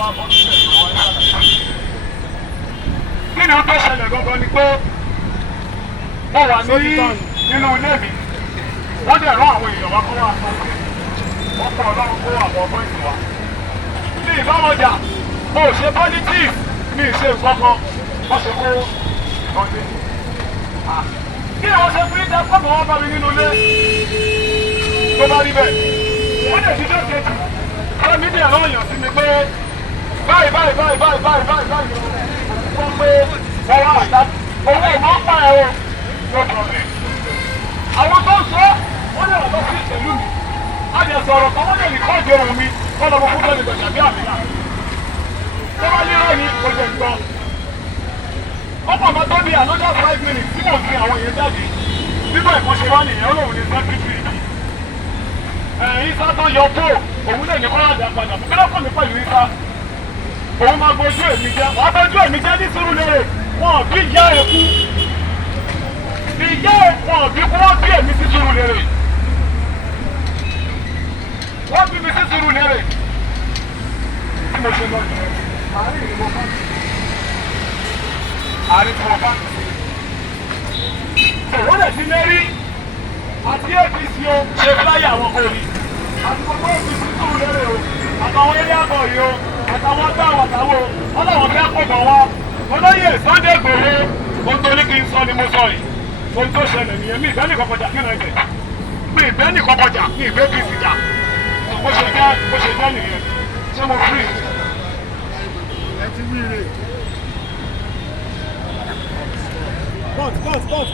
wá bọ́ sílẹ̀ tó wá ṣàlàyé. Kí ni ó tó ṣẹlẹ̀ gangan ni pé mo wà nínú ilé mi, wọ́n dẹ̀ rán àwọn èèyàn wá kó wá sọ́kè, wọ́n kọ́ ọlọ́run kó àwọn ọmọ ìsìn wa. Ní ìbámọ̀jà, mo ò ṣe politics, mi ì ṣe nǹkan kan, wọ́n ṣe kó ìtọ́jú. Kí ni wọ́n ṣe fún ìjà fọ́ọ̀mù wọn bá mi nínú ilé? Tó bá rí bẹ́ẹ̀, wọ́n dẹ̀ ti dé kejì. Ṣé mídíà náà yàn sí mi pé báyìí wọ́n pé wọ́n wá àdá owó ìmọ̀ pa ẹ̀ o. No problem. Àwọn tó ń sọ wọ́n lè wà lọ sí ìṣèlú mi. A lè sọ̀rọ̀ kan wọ́n lè ní kọ́ọ̀dù ohun mi kọ́ lọ́mọ fún bẹ́ẹ̀ nígbà tàbí àmì náà. Tó bá lé rẹ̀ ní oṣù gbọ́. Ọ̀pọ̀ ọmọ tó bí another 5 minutes tí mo fi àwọn èèyàn jáde. Nígbà ìkọ́ṣe wá nìyẹn olóhùn ní sẹ́kítírì. Ìsá tó yọ pò òun lè ní kọ́ládà padà. Mo kẹ́lẹ́ kọ́ mi pẹ̀lú Ìsá. Òun máa gbójú èmi jẹ́. Wọ́n gbójú èmi jẹ́ ní Sùúrùlérè. Wọ́n bí ìyá ẹ̀ kú. Ìyá ẹ̀kọ́ bí wọ́n bí èmi sí Sùúrùlérè. Wọ́n bí mi sí Sùúrùlérè. Tí mo ṣe lọ jù àárín ìlú ọba. Àárín ìlú ọba. Wọ́n lè ti lérí àti APC o ṣe fúláyà àwọn orí. Àti gbogbo òbí sí Sùúrùlérè o. Àtàwọn eré àbọ̀ yìí o. Àtàwọn ọgbà àwàtàwọ̀. Wọ́n láwọn fẹ́ pọ̀ mọ́ wọn. Olóyè Sunday Igboho. Ohun tó ní kí n sọ ni mo sọ yìí. Ohun tó ṣẹlẹ̀ nìyẹn mi ìbẹ́ nìkan kọjá kí náà jẹ mi ìbẹ́ nìkan kọjá mi ìbẹ́ kì í sì jà bó ṣe jẹ́ nìyẹn ṣé mo free. Ẹ ti wí rè.